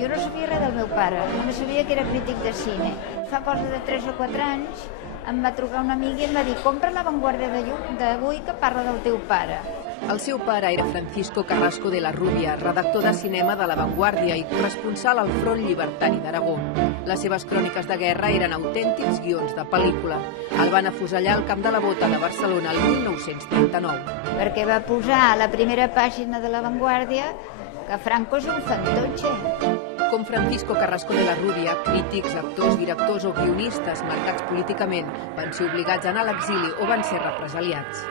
Jo no sabia res del meu pare, només sabia que era crític de cine. Fa cosa de 3 o 4 anys em va trucar una amiga i em va dir «Compra La Vanguardia d'avui que parla del teu pare». El seu pare era Francisco Carrasco de la Rubia, redactor de cinema de La Vanguardia i corresponsal al Front Llibertari d'Aragó. Les seves cròniques de guerra eren autèntics guions de pel·lícula. El van afusellar al Camp de la Bota de Barcelona el 1939. Perquè va posar a la primera pàgina de La Vanguardia que Franco és un fantoche. Com Francisco Carrasco de la Rubia, crítics, actors, directors o guionistes marcats políticament van ser obligats a anar a l'exili o van ser represaliats.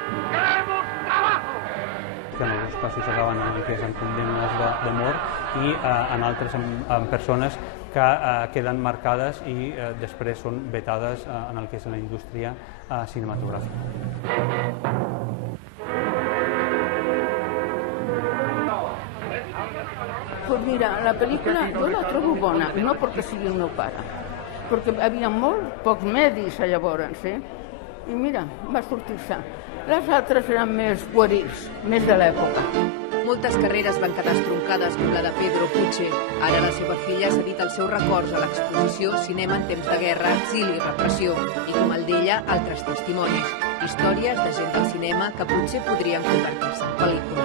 Que en alguns casos acaben en condemnes de mort i en altres amb persones que queden marcades i després són vetades en el que és la indústria cinematogràfica. Pues mira, la pel·lícula jo la trobo bona, no perquè sigui el meu pare, perquè hi havia molt pocs medis llavors, i mira, va sortir-se. Les altres eren més puerils, més de l'època. Moltes carreres van quedar estroncades, com la de Pedro Puche. Ara la seva filla s'ha dit els seus records a l'exposició Cinema en temps de guerra, exili i repressió, i com el d'ella, altres testimonis. Històries de gent del cinema que potser podrien convertir-se en pel·lícula.